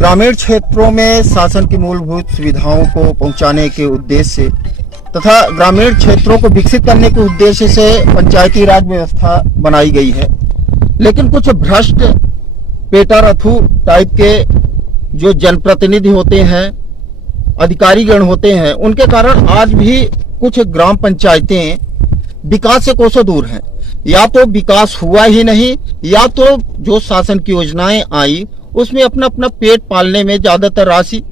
ग्रामीण क्षेत्रों में शासन की मूलभूत सुविधाओं को पहुंचाने के उद्देश्य से तथा ग्रामीण क्षेत्रों को विकसित करने के उद्देश्य से पंचायती राज व्यवस्था बनाई गई है। लेकिन कुछ भ्रष्ट पेटारथू टाइप के जो जनप्रतिनिधि होते हैं, अधिकारीगण होते हैं, उनके कारण आज भी कुछ ग्राम पंचायतें विकास से कोसों दूर हैं। या तो विकास हुआ ही नहीं, या तो जो शासन की योजनाएं आई उसमें अपना अपना पेट पालने में ज्यादातर राशि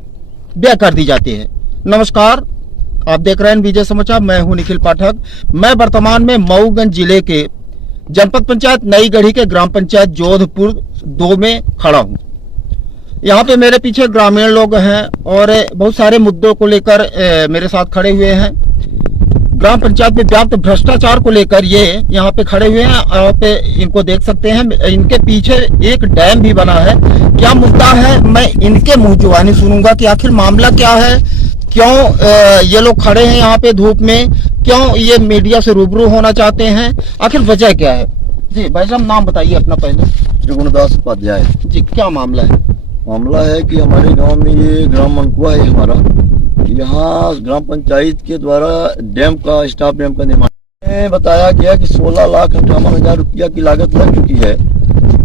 व्यय कर दी जाती है। नमस्कार, आप देख रहे हैं विजय समाचार। मैं हूं निखिल पाठक। मैं वर्तमान में मऊगंज जिले के जनपद पंचायत नई गढ़ी के ग्राम पंचायत जोधपुर 2 में खड़ा हूं। यहाँ पे मेरे पीछे ग्रामीण लोग हैं और बहुत सारे मुद्दों को लेकर मेरे साथ खड़े हुए हैं। ग्राम पंचायत में व्याप्त भ्रष्टाचार को लेकर ये यहाँ पे खड़े हुए हैं। आप इनको देख सकते हैं। इनके पीछे एक डैम भी बना है। क्या मुद्दा है, मैं इनके मुंह जुबानी सुनूंगा कि आखिर मामला क्या है, क्यों ये लोग खड़े हैं यहाँ पे धूप में, क्यों ये मीडिया से रूबरू होना चाहते हैं, आखिर वजह क्या है। जी भाई साहब, नाम बताइए अपना पहले। त्रिगुणदास उपाध्याय। जी, क्या मामला है? मामला है कि हमारे गांव में ये ग्राम मनकुआ है हमारा, यहाँ ग्राम पंचायत के द्वारा डैम का, स्टाफ डैम का निर्माण में बताया गया कि 16,58,000 रुपया की लागत लग चुकी है।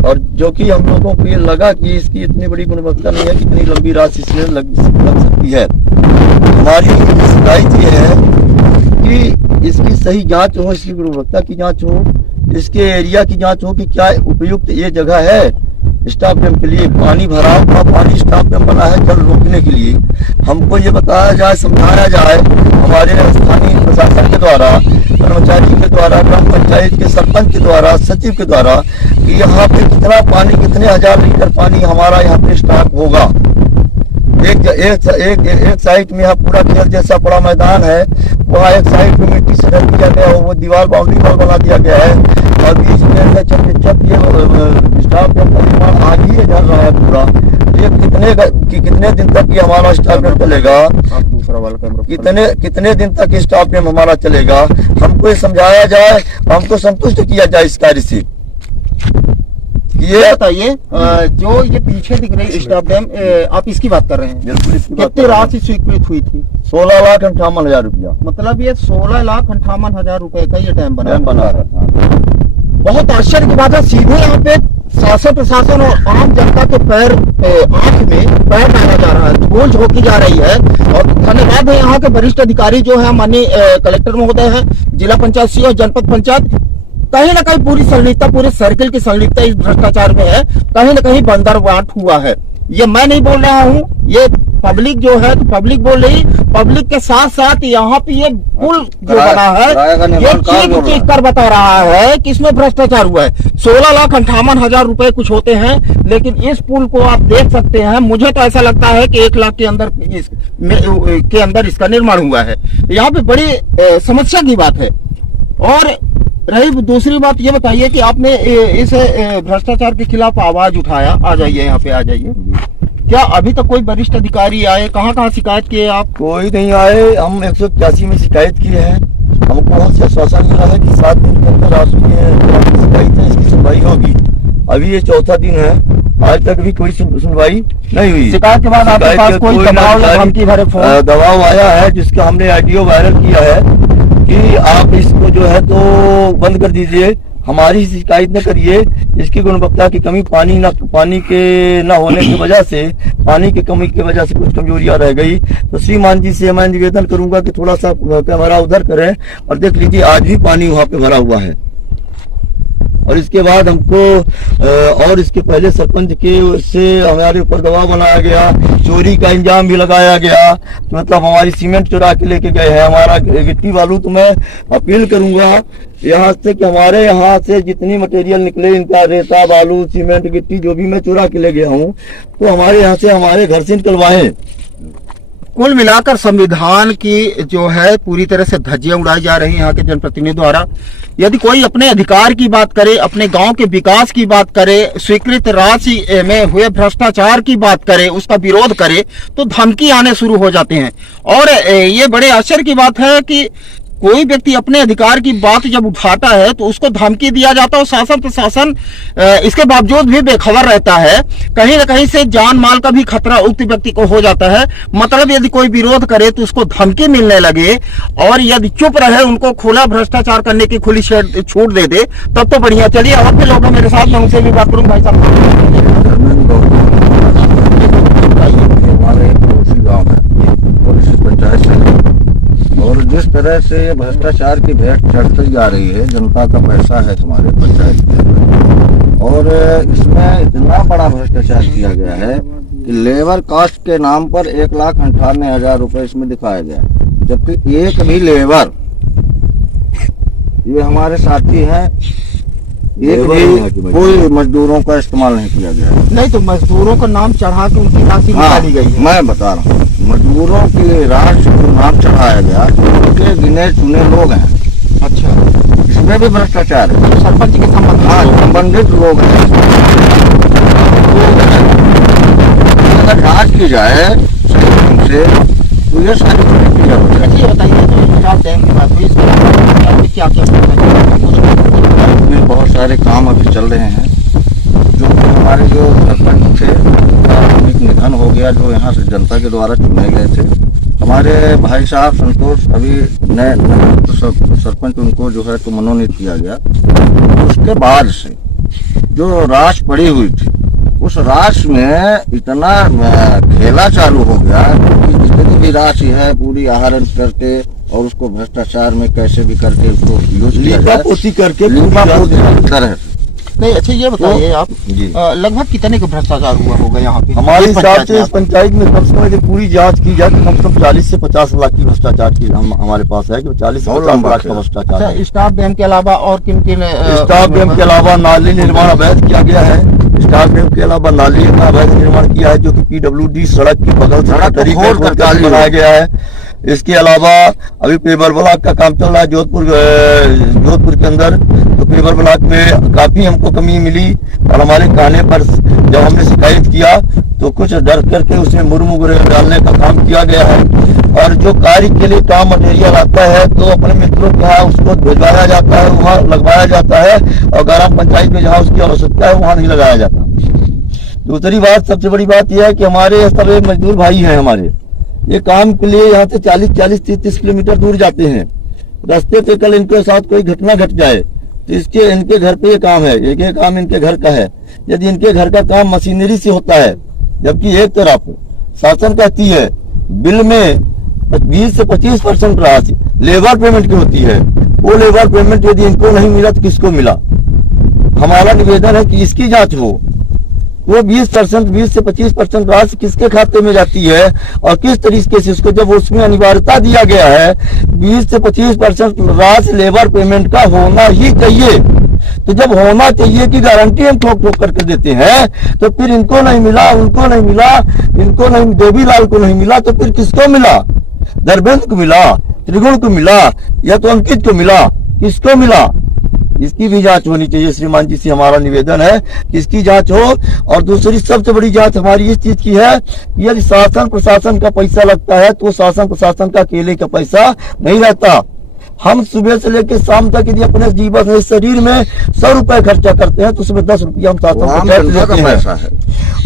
और जो कि हम लोगों को ये लगा कि इसकी इतनी बड़ी गुणवत्ता नहीं है, कितनी लंबी राशि इसमें लग सकती है। हमारी शिकायत ये है कि इसकी सही जांच हो, इसकी गुणवत्ता की जांच हो, इसके एरिया की जांच हो कि क्या उपयुक्त ये जगह है स्टाफ डैम के लिए। पानी भराव का पानी स्टाफ डैम बना है जल रोकने के लिए। हमको ये बताया जाए, समझाया जाए हमारे स्थानीय प्रशासन के द्वारा, कर्मचारी के द्वारा, ग्राम पंचायत के सरपंच के द्वारा, सचिव के द्वारा कि यहाँ पे कितना पानी, कितने हजार लीटर पानी हमारा यहाँ पे स्टॉक होगा। एक साइड में यहाँ पूरा खेल जैसा बड़ा मैदान है, वहाँ एक साइड में मिट्टी से ढक दिया गया, वो दीवार बाउंड्री वॉल बना दिया गया है। और बीच में ये स्टाफ डैम का निर्माण आगे ही चल रहा है पूरा। ये कितने दिन तक ये हमारा स्टाफ डैम चलेगा, कितने दिन तक स्टाफ डैम हमारा चलेगा, हमको ये समझाया जाए, हमको संतुष्ट किया जाए इस कार्य से। ये बताइए, जो ये पीछे दिख रही स्टाफ डैम, आप इसकी बात कर रहे हैं? बिल्कुल। कितनी राशि स्वीकृत हुई थी? 16,58,000 रुपया। मतलब ये 16,58,000 रुपए का ये डैम बना रहा था। बहुत आश्चर्य की बात है। सीधे यहाँ पे शासन प्रशासन और आम जनता के आंख में पैर डाला जा रहा है, धूल झोंकी जा रही है। और धन्यवाद है यहाँ के वरिष्ठ अधिकारी जो है, माननीय कलेक्टर महोदय है, जिला पंचायत सी और जनपद पंचायत। कहीं ना कहीं पूरी संलिप्तता, पूरे सर्किल की संलिप्तता इस भ्रष्टाचार में है। कहीं ना कहीं बंदरवाट हुआ है। ये मैं नहीं बोल रहा हूँ, ये पब्लिक जो है तो पब्लिक बोल रही। पब्लिक के साथ साथ यहाँ पे ये पुल जो बना है, ये चीख कर बता रहा है कि इसमें भ्रष्टाचार हुआ है। 16,58,000 रुपए कुछ होते हैं, लेकिन इस पुल को आप देख सकते हैं। मुझे तो ऐसा लगता है कि 1 लाख के अंदर इसका निर्माण हुआ है। यहाँ पे बड़ी समस्या की बात है। और रही दूसरी बात, ये बताइए कि आपने इस भ्रष्टाचार के खिलाफ आवाज उठाया। आ जाइए, यहाँ पे आ जाइए। क्या अभी तक कोई वरिष्ठ अधिकारी आए? कहाँ शिकायत किए आप? कोई नहीं आए। हम 181 में शिकायत किए हैं। हमको हमसे आश्वासन मिला है कि 7 दिन के अंदर आपकी शिकायत है, इसकी सुनवाई होगी। अभी ये 4था दिन है, आज तक भी कोई सुनवाई नहीं हुई। शिकायत के बाद आपके पास कोई दबाव आया है, जिसका हमने ऑडियो वायरल किया है कि आप इसको जो है तो बंद कर दीजिए, हमारी शिकायत न करिए। इसकी गुणवत्ता की कमी, पानी के न होने की वजह से, पानी की कमी की वजह से कुछ कमजोरियां रह गई। तो श्रीमान जी से मैं निवेदन करूंगा कि थोड़ा सा कैमरा उधर करें और देख लीजिए, आज भी पानी वहां पे भरा हुआ है। और इसके बाद हमको और इसके पहले सरपंच के से हमारे ऊपर दबाव बनाया गया, चोरी का इंजाम भी लगाया गया। तो मतलब हमारी सीमेंट चुरा के लेके गए हैं, हमारा गिट्टी बालू। तो मैं अपील करूंगा यहाँ से कि हमारे यहाँ से जितनी मटेरियल निकले, इनका रेता, बालू, सीमेंट, गिट्टी जो भी मैं चुरा के ले गया हूँ, तो हमारे यहाँ से, हमारे घर से निकलवाएं। कुल मिलाकर संविधान की जो है पूरी तरह से धज्जियां उड़ाई जा रही हैं यहाँ के जनप्रतिनिधि द्वारा। यदि कोई अपने अधिकार की बात करे, अपने गांव के विकास की बात करे, स्वीकृत राशि में हुए भ्रष्टाचार की बात करे, उसका विरोध करे, तो धमकी आने शुरू हो जाते हैं। और ये बड़े आश्चर्य की बात है कि कोई व्यक्ति अपने अधिकार की बात जब उठाता है तो उसको धमकी दिया जाता है और शासन प्रशासन इसके बावजूद भी बेखबर रहता है। कहीं न कहीं से जान माल का भी खतरा उक्त व्यक्ति को हो जाता है। मतलब यदि कोई विरोध करे तो उसको धमकी मिलने लगे, और यदि चुप रहे उनको खुला भ्रष्टाचार करने की खुली छूट दे दे तब तो बढ़िया। चलिए और भी लोग मेरे साथ, मैं उनसे भी बात करूँ। भाई साहब हमारे पड़ोसी गाँव है और इसी पंचायत से, और जिस तरह से ये भ्रष्टाचार की भेंट चढ़ती जा रही है, जनता का पैसा है हमारे पंचायत में, और इसमें इतना बड़ा भ्रष्टाचार किया गया है कि लेबर कास्ट के नाम पर 1,98,000 रुपए इसमें दिखाया गया, जबकि एक भी लेबर, ये हमारे साथी हैं, एक भी कोई मजदूरों का इस्तेमाल नहीं किया गया है। नहीं तो मजदूरों का नाम चढ़ा के उनकी राशि निकाली गई है। मैं बता रहा हूँ, मजदूरों की राशि को नाम चढ़ाया गया, उनके गिने चुने लोग हैं। अच्छा, इसमें भी भ्रष्टाचार है। तो सरपंच के संबंधित लोग हैं। अगर जांच की जाए से तो ये सारी चीजें की जाती है। ये बताइए जो स्टाफ डैम की बात हुई, क्या क्या इसमें बहुत सारे काम अभी चल रहे हैं। जो हमारे जो सरपंच थे उनका एक निधन हो गया, जो यहाँ से जनता के द्वारा चुने गए थे। हमारे भाई साहब संतोष अभी नए सरपंच, उनको जो है तो मनोनीत किया गया। उसके बाद से जो राश पड़ी हुई थी, उस राश में इतना खेला चालू हो गया कि जितनी भी राशि है पूरी आहरण करके और उसको भ्रष्टाचार में कैसे भी करके उसको यूज लीपापोती करके तरह। नहीं, अच्छा ये बताइए आप लगभग कितने का भ्रष्टाचार हुआ होगा यहाँ पे? हमारे हिसाब से इस पंचायत में कम से कम पूरी जांच की जाए तो कम से कम 40 से 50 लाख की भ्रष्टाचार की हमारे पास है कि 40 से 50 लाख का भ्रष्टाचार। अच्छा, स्टाफ डैम के अलावा और किन किन? स्टाफ डैम के अलावा नाली निर्माण अवैध किया गया है। स्टाफ डैम के अलावा नाली का अवैध निर्माण किया है, जो कि PWD सड़क के बगल से बनाया गया है। इसके अलावा अभी पेपर ब्लॉक का काम चल रहा है जोधपुर के अंदर। तो पेपर ब्लॉक में काफी हमको कमी मिली, और हमारे कहने पर जब हमने शिकायत किया तो कुछ डर करके उसमें मुर्मू डालने का काम किया गया है। और जो कार्य के लिए काम मटेरियल आता है तो अपने मित्रों के यहाँ उसको भिजवाया जाता है, वहाँ लगवाया जाता है, और ग्राम पंचायत में जहाँ उसकी आवश्यकता है वहाँ नहीं लगाया जाता। दूसरी बात, सबसे बड़ी बात यह है कि हमारे सब मजदूर भाई हैं हमारे, ये काम के लिए यहाँ से 40-30 किलोमीटर दूर जाते हैं। रास्ते पे कल इनके साथ कोई घटना घट जाए तो इनके घर पे ये काम है, एक काम इनके घर का है। यदि इनके घर का काम मशीनरी से होता है, जबकि एक तरफ शासन कहती है बिल में 20 से 25% राशि लेबर पेमेंट की होती है, वो लेबर पेमेंट यदि इनको नहीं मिला तो किसको मिला? हमारा निवेदन है कि इसकी जांच हो। वो 20% से 25% राशि किसके खाते में जाती है और किस तरीके से उसको, जब उसमें अनिवार्यता दिया गया है 20 से 25% राशि लेबर पेमेंट का होना ही चाहिए। तो जब होना चाहिए की गारंटी हम ठोक ठोक करके देते हैं, तो फिर इनको नहीं मिला, उनको नहीं मिला, इनको नहीं, देवीलाल को नहीं मिला, तो फिर किसको मिला? धर्मेंद्र को मिला, त्रिगुण को मिला, या तो अंकित को मिला? किसको मिला? इसकी भी जांच होनी चाहिए। श्रीमान जी से हमारा निवेदन है कि इसकी जांच हो। और दूसरी सबसे बड़ी जांच हमारी इस चीज की है कि यदि शासन प्रशासन का पैसा लगता है तो शासन प्रशासन का अकेले का पैसा नहीं रहता। हम सुबह से लेकर शाम तक यदि अपने जीवन शरीर में 100 रुपए खर्चा करते हैं तो उसमें 10 रुपया हम शासन को टैक्स देते हैं,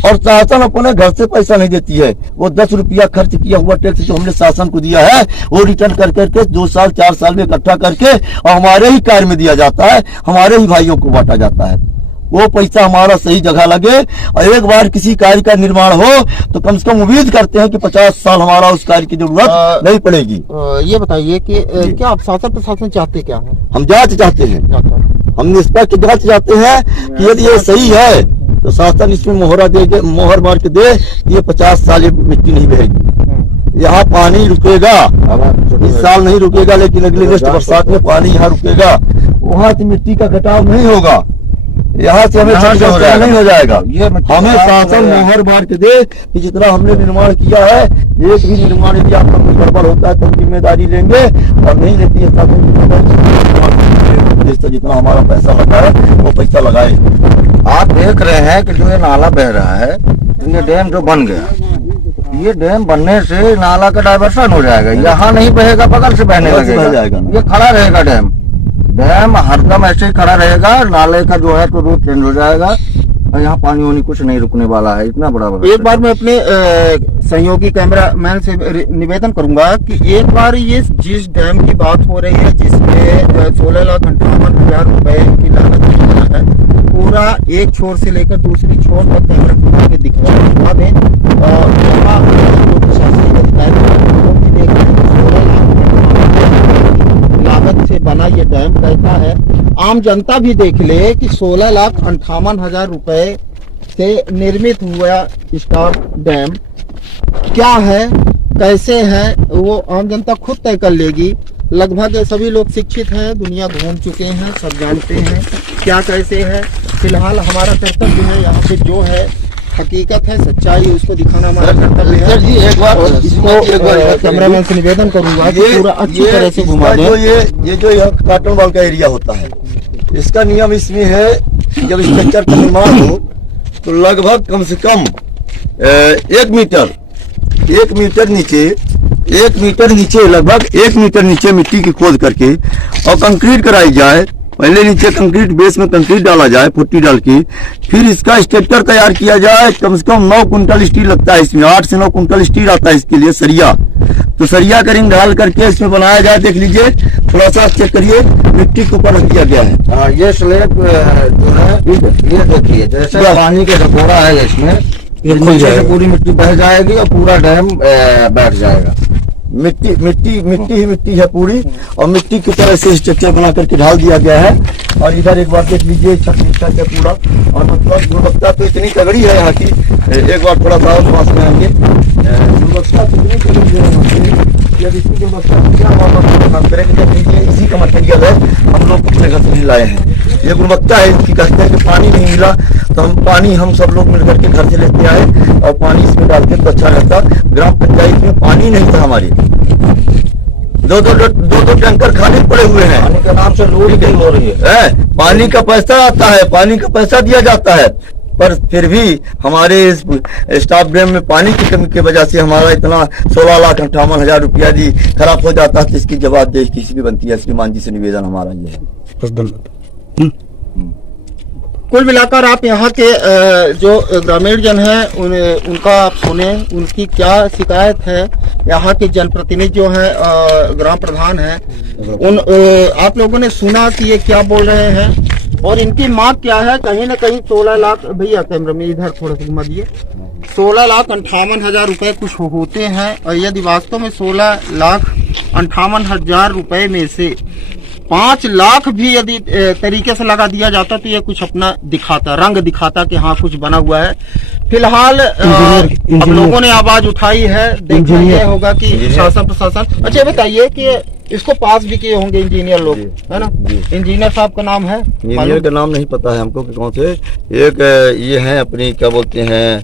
और शासन अपने घर से पैसा नहीं देती है। वो 10 रुपया खर्च किया हुआ टैक्स जो हमने शासन को दिया है वो रिटर्न कर करके 2 साल 4 साल में इकट्ठा करके और हमारे ही कार्य में दिया जाता है, हमारे ही भाइयों को बांटा जाता है। वो पैसा हमारा सही जगह लगे, और एक बार किसी कार्य का निर्माण हो तो कम से कम उम्मीद करते हैं कि 50 साल हमारा उस कार्य की जरूरत नहीं पड़ेगी। ये बताइए कि क्या आप शासन प्रशासन चाहते क्या है? हम जांच चाहते हैं, हम निष्पक्ष जांच चाहते हैं कि यदि ये सही है तो शासन इसमें मोहर मार के दे कि ये 50 साल ये मिट्टी नहीं बहेगी। यहाँ पानी रुकेगा, इस साल नहीं रुकेगा, लेकिन अगले नेक्स्ट बरसात में पानी यहाँ रुकेगा। वहाँ से मिट्टी का घटाव नहीं होगा, यहाँ से हमें नहीं हो जाएगा। हमें शासन मोहर मार के दे कि जितना हमने निर्माण किया है, एक भी निर्माण यदि आपका कोई गड़बड़ होता है तो हम जिम्मेदारी लेंगे, और नहीं लेती है शासन जितना हमारा पैसा लगा है वो पैसा लगाए। आप देख रहे हैं कि जो ये नाला बह रहा है, ये डैम जो बन गया, ये डैम बनने से नाला का डाइवर्सन हो जाएगा, यहाँ नहीं बहेगा, बगल से बहने बगल से बह लगेगा, जाएगा ना। ये खड़ा रहेगा डैम। डैम हरदम ऐसे ही खड़ा रहेगा, नाले का जो है तो रूट चेंज हो जाएगा और यहाँ पानी वानी कुछ नहीं रुकने वाला है, इतना बड़ा। एक बार मैं अपने सहयोगी कैमरामैन से निवेदन करूंगा कि एक बार ये जिस डैम की बात हो रही है जिसमें 16,58,000 रुपए की लागत है, पूरा एक छोर से लेकर दूसरी छोर तक कैमरा घुमा के दिखवा दें और यहाँ जो प्रशासनिक अधिकारी हैं, वो भी देख रहे हैं कि 16 लाख लागत से बना ये डैम कैसा है। आम जनता भी देख ले कि 16,58,000 रुपए से निर्मित हुआ स्टॉप डैम क्या है, कैसे है, वो आम जनता खुद तय कर लेगी। लगभग सभी लोग शिक्षित हैं, दुनिया घूम चुके हैं, सब जानते हैं क्या कैसे है। फिलहाल हमारा कर्तव्य है यहाँ पे जो है हकीकत है, सच्चाई, उसको दिखाना हमारा कर्तव्य है। सर जी एक बार और इसको कैमरामैन से निवेदन करूंगा कि पूरा अच्छी तरह से घुमा दें। ये जो यहाँ कार्टून वाल का एरिया होता है, इसका नियम इसमें है कि जब स्ट्रक्चर का निर्माण हो तो लगभग कम से कम 1 मीटर नीचे लगभग 1 मीटर नीचे मिट्टी की खोद करके और कंक्रीट कराई जाए। पहले नीचे कंक्रीट बेस में कंक्रीट डाला जाए, पुट्टी डाल के, फिर इसका स्ट्रक्चर तैयार किया जाए। कम से कम 9 कुंटल स्टील लगता है इसमें, 8 से 9 कुंटल स्टील आता है इसके लिए, सरिया। तो सरिया का रिंग डाल करके इसमें बनाया जाए। देख लीजिए, थोड़ा सा चेक करिए, मिट्टी के ऊपर रख दिया गया है। ये स्लेब जो है, ये देखिए जैसे पानी का ढकोरा है इसमें, नीचे से पूरी मिट्टी बह जाएगी और पूरा डैम बैठ जाएगा। मिट्टी है पूरी, और मिट्टी की तरह से स्ट्रक्चर बना करके ढाल दिया गया है। और इधर एक बार देख लीजिए, छत नीचा के पूरा, और मतलब गुणवत्ता तो इतनी तगड़ी है यहाँ की। एक बार थोड़ा सा और पास में आएंगे, गुणवत्ता तो इतनी तगड़ी है यहाँ की, जब इसकी गुणवत्ता काम करेंगे। देख लीजिए, इसी का मटेरियल है, हम लोग अपने घर से नहीं लाए हैं। ये गुणवत्ता है इसकी। कहते हैं कि पानी नहीं मिला तो हम सब लोग मिलकर के घर से लेते आए और पानी इसमें डालते तो अच्छा रहता। ग्राम पंचायत में पानी नहीं था हमारे, दो टैंकर खाली पड़े हुए हैं। पानी के नाम से लूट हो रही है। पानी का पैसा आता है, पानी का पैसा दिया जाता है, पर फिर भी हमारे इस स्टाफ डैम में पानी की कमी की वजह से हमारा इतना 16,58,000 रुपया जी खराब हो जाता है। तो इसकी जवाबदेही किसी की बनती है। श्रीमान जी से निवेदन हमारा ये है। कुल मिलाकर आप यहाँ के जो ग्रामीण जन हैं उनका आप सुने, उनकी क्या शिकायत है। यहाँ के जनप्रतिनिधि जो हैं, ग्राम प्रधान हैं, आप लोगों ने सुना कि ये क्या बोल रहे हैं और इनकी मांग क्या है। कहीं ना कहीं 16 लाख, भैया कैमरा में इधर थोड़ा सा घुमा दिए, 16,58,000 रुपए कुछ होते हैं। और यदि वास्तव में 16,58,000 रुपए में से 5 लाख भी यदि तरीके से लगा दिया जाता तो ये कुछ अपना दिखाता, रंग दिखाता कि हाँ कुछ बना हुआ है। फिलहाल अब लोगों ने आवाज उठाई है, देखना ये होगा कि शासन प्रशासन। अच्छा बताइए कि इसको पास भी किए होंगे इंजीनियर लोग, है ना? इंजीनियर साहब का नाम है? इंजीनियर का नाम नहीं पता है हमको कि कौन से। एक ये है अपनी क्या बोलते हैं,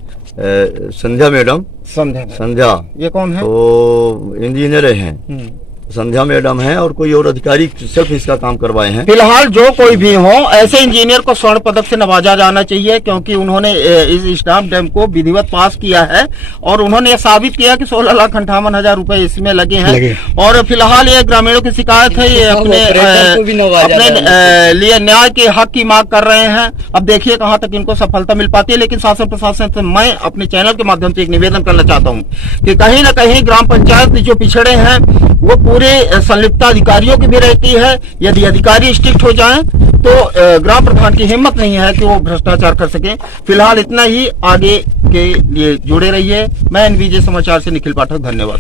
संध्या मैडम। संध्या ये कौन है? तो इंजीनियर हैं, संध्या मैडम है, और कोई और अधिकारी सिर्फ इसका काम करवाए हैं। फिलहाल जो कोई भी हो, ऐसे इंजीनियर को स्वर्ण पदक से नवाजा जाना चाहिए, क्योंकि उन्होंने इस स्टाफ डैम को विधिवत पास किया है और उन्होंने ये साबित किया कि 16,58,000 रुपए इसमें लगे हैं। और फिलहाल ये ग्रामीणों की शिकायत है, ये अपने लिए न्याय के हक की मांग कर रहे हैं। अब देखिए कहाँ तक इनको सफलता मिल पाती है। लेकिन शासन प्रशासन से मैं अपने चैनल के माध्यम से एक निवेदन करना चाहता हूँ कि कहीं न कहीं ग्राम पंचायत जो पिछड़े हैं वो पूरे संलिप्त अधिकारियों की भी रहती है। यदि अधिकारी स्ट्रिक्ट हो जाएं तो ग्राम प्रधान की हिम्मत नहीं है कि वो भ्रष्टाचार कर सके। फिलहाल इतना ही, आगे के लिए जुड़े रहिए। मैं एनवीजे समाचार से निखिल पाठक, धन्यवाद।